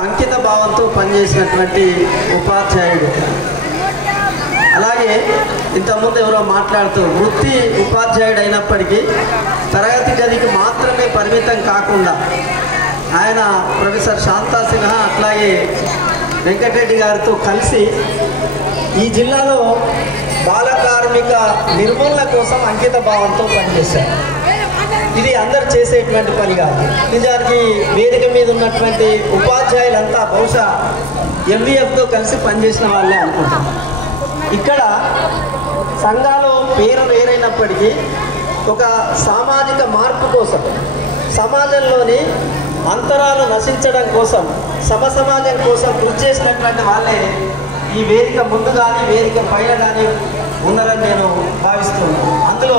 అంకిత భావంతో పనిచేసినటువంటి ఉపాధ్యాయుడు. అలాగే ఇంతకుముందు ఎవరో మాట్లాడుతూ వృత్తి ఉపాధ్యాయుడు అయినప్పటికీ తరగతి గదికి మాత్రమే పరిమితం కాకుండా ఆయన ప్రొఫెసర్ శాంతా సిన్హా అట్లాగే వెంకటరెడ్డి గారితో కలిసి ఈ జిల్లాలో బాల కార్మిక నిర్మూలన కోసం అంకిత భావంతో పనిచేశారు. ఇది అందరు చేసేటువంటి పని కాదు. నిజానికి వేదిక మీద ఉన్నటువంటి ఉపాధ్యాయులంతా బహుశా ఎంవీఎఫ్తో కలిసి పనిచేసిన వాళ్ళే అనుకుంటారు. ఇక్కడ సంఘాలు పేరు వేరైనప్పటికీ ఒక సామాజిక మార్పు కోసం, సమాజంలోని అంతరాలు నశించడం కోసం, సమాజం కోసం కృషి చేసినటువంటి వాళ్ళే ఈ వేదిక ముందు కానీ వేదిక పైన కానీ ఉన్నారని నేను భావిస్తున్నాను. అందులో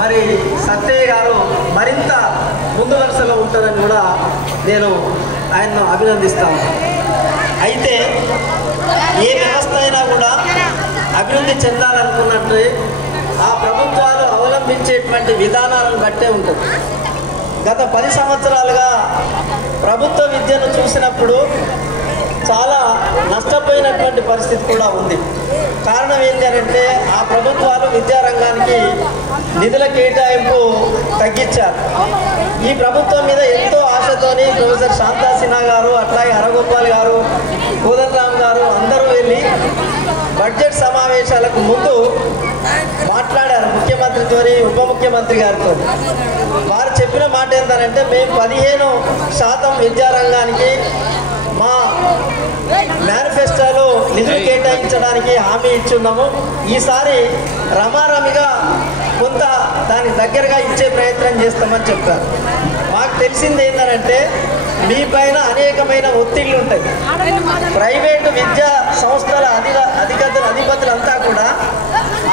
మరి సత్యయ్య గారు మరింత ముందు వరుసలో ఉంటారని కూడా నేను ఆయన్ను అభినందిస్తాను. అయితే ఏ వ్యవస్థ అయినా కూడా అభివృద్ధి చెందాలనుకున్నట్టు ఆ ప్రభుత్వాలు అవలంబించేటువంటి విధానాలను బట్టే ఉంటుంది. గత 10 సంవత్సరాలుగా ప్రభుత్వ విద్యను చూసినప్పుడు చాలా నష్టపోయినటువంటి పరిస్థితి కూడా ఉంది. కారణం ఏంటంటే ఆ ప్రభుత్వాలు విద్యారంగానికి నిధుల కేటాయింపు తగ్గించారు. ఈ ప్రభుత్వం మీద ఎంతో ఆశతోని ప్రొఫెసర్ శాంతా సిన్హా గారు, అట్లాగే హరగోపాల్ గారు, కోదండరామ్ గారు అందరూ వెళ్ళి బడ్జెట్ సమావేశాలకు ముందు మాట్లాడారు ముఖ్యమంత్రితో, ఉప ముఖ్యమంత్రి గారితో. వారు చెప్పిన మాట ఏంటంటే మేము 15% విద్యారంగానికి మా మేనిఫెస్టోలో నిధులు కేటాయించడానికి హామీ ఇచ్చున్నాము. ఈసారి రమారమిగా కొంత దానికి దగ్గరగా ఇచ్చే ప్రయత్నం చేస్తామని చెప్పారు. మాకు తెలిసింది ఏంటంటే మీ పైన అనేకమైన ఒత్తిళ్లు ఉంటాయి. ప్రైవేటు విద్యా సంస్థల అధిపతులంతా కూడా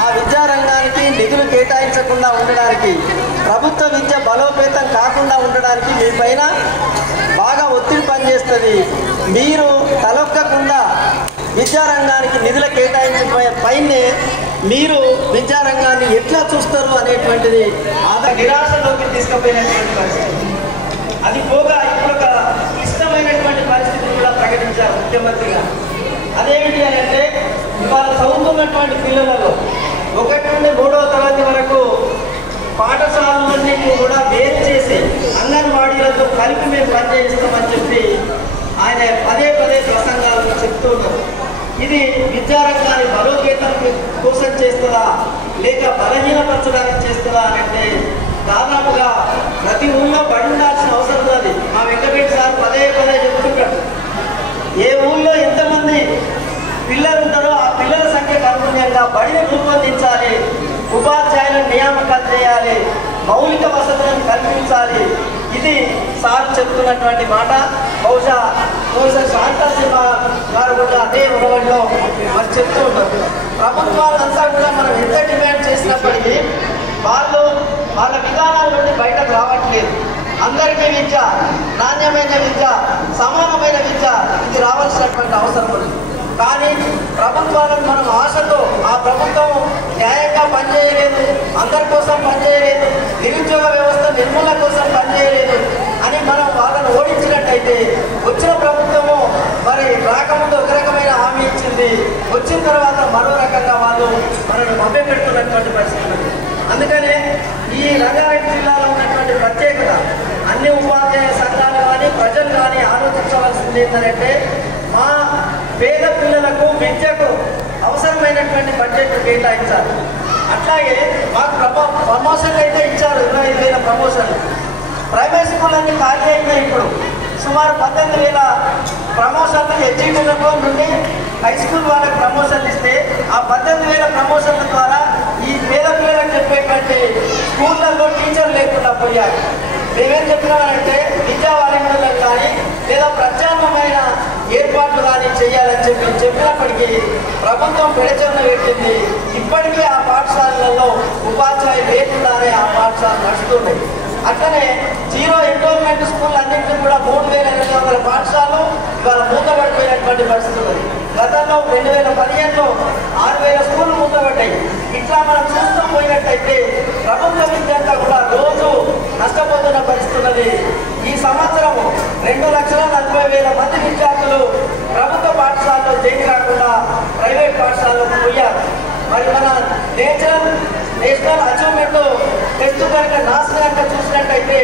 ఆ విద్యారంగానికి నిధులు కేటాయించకుండా ఉండడానికి, ప్రభుత్వ విద్య బలోపేతం కాకుండా ఉండడానికి మీ పైన బాగా ఒత్తిడి పనిచేస్తుంది. మీరు తలొక్కకుండా విద్యారంగానికి నిధుల కేటాయించే పైనే మీరు విద్యారంగాన్ని ఎట్లా చూస్తారు అనేటువంటిది నిరాశలోకి తీసుకుపోయినటువంటి పరిస్థితి. అది పోగా ఇప్పుడు ఒక ఇష్టమైనటువంటి పరిస్థితి కూడా ప్రకటించారు ముఖ్యమంత్రి గారు. అదేమిటి అని అంటే ఇవాళ చదువుతున్నటువంటి పిల్లలలో 1 నుండి 3వ తరగతి వరకు పాఠశాలలన్నింటినీ కూడా వేరు చేసి అంగన్వాడీలతో కలిపి మేము పనిచేస్తామని చెప్పి ఆయన పదే ప్రసంగాలను చెప్తున్నారు. ఇది విద్యారంగాన్ని బలోపేతం కోసం చేస్తుందా లేక బలహీనపరచడానికి చేస్తుందా అంటే దాదాపుగా ప్రతి ఊళ్ళో బడి ఉండాల్సిన అవసరం ఉన్నది. మా వెంకటరెడ్డి సార్ పదే చెప్తుంటాడు. ఏ ఊళ్ళో ఎంతమంది పిల్లలు ఉంటారో ఆ పిల్లల సంఖ్యకు అనుగుణంగా బడిని రూపొందించాలి, ఉపాధ్యాయులను నియామకాలు చేయాలి, మౌలిక వసతులను కల్పించాలి. ఇది సార్ చెప్తున్నటువంటి మాట. బహుశా శాంతా సిన్హా గారు కూడా అదే ఉరవడిలో మరి చెప్తూ ఉంటారు. ప్రభుత్వాలంతా కూడా మనం ఎంత డిమాండ్ చేసినప్పటికీ వాళ్ళ విధానాల నుండి బయటకు రావట్లేదు. అందరికీ విద్య, నాణ్యమైన విద్య, సమానమైన విద్య ఇది రావాల్సినటువంటి అవసరం ఉంది. కానీ ప్రభుత్వాలను మనం ఆశతో ఆ ప్రభుత్వం న్యాయంగా పనిచేయలేదు, అందరి కోసం పనిచేయలేదు, నిరుద్యోగ వ్యవస్థ నిర్మూలన కోసం పనిచేయలేదు అని మనం వాళ్ళని ఓడించినట్టయితే వచ్చిన ప్రభుత్వము మరి రాకముందు ఒక రకమైన హామీ ఇచ్చింది, వచ్చిన తర్వాత మరో రకంగా వాళ్ళు మనల్ని మభ్యపెడుతున్నటువంటి పరిస్థితి ఉంది. అందుకనే ఈ రంగారెడ్డి జిల్లాలో ఉన్నటువంటి ప్రత్యేకత అన్ని ఉపాధ్యాయ సంఘాలు కానీ ప్రజలు కానీ ఆలోచించవలసింది ఏంటంటే మా పేద పిల్లలకు విద్యకు అవసరమైనటువంటి బడ్జెట్ కేటాయించాలి. అట్లాగే మాకు ప్రమోషన్లు అయితే ఇచ్చారు, 25,000 ప్రమోషన్లు. ప్రైవేట్ స్కూల్ అన్ని ఖాళీ అయినాయి. ఇప్పుడు సుమారు 18,000 ప్రమోషన్లు ఎడ్యుకేషన్ నుండి హై స్కూల్ వాళ్ళకి ప్రమోషన్లు ఇస్తే ఆ 18,000 ప్రమోషన్ల ద్వారా ఈ పేద పిల్లలకు చెప్పేటువంటి స్కూళ్ళల్లో టీచర్లు లేకుండా పోయారు. మేమేం చెప్పినామంటే విద్యా వాలంటీర్లకు కానీ లేదా ప్రత్యామ్నాయమైన ఏర్పాట్లు కానీ చేయాలని చెప్పినప్పటికీ ప్రభుత్వం పెడచెరున పెట్టింది. ఇప్పటికీ ఆ పాఠశాలలలో ఉపాధ్యాయులు లేకుండానే ఆ పాఠశాలలు నడుస్తున్నాయి. అట్లనే 0 ఎన్రోల్మెంట్ స్కూల్ అన్నింటినీ కూడా 3,800 పాఠశాలలు ఇవాళ మూతపడిపోయినటువంటి అటువంటి పరిస్థితి ఉన్నది. గతంలో 2015లో 6000 స్కూళ్ళు మూతపడ్డాయి. ఇట్లా మనం చూస్తూ పోయినట్టయితే ప్రభుత్వ విద్య అంతా కూడా రోజు నష్టపోతున్న పరిస్థితి ఉన్నది. ఈ సంవత్సరం 2,40,000 మంది విద్యార్థులు ప్రభుత్వ పాఠశాలలో చేరి కాకుండా ప్రైవేట్ పాఠశాలలో పోయారు. మరి మన నేషనల్ అచీవ్మెంట్ టెస్ట్ కనుక నాశనం కనుక చూసినట్టయితే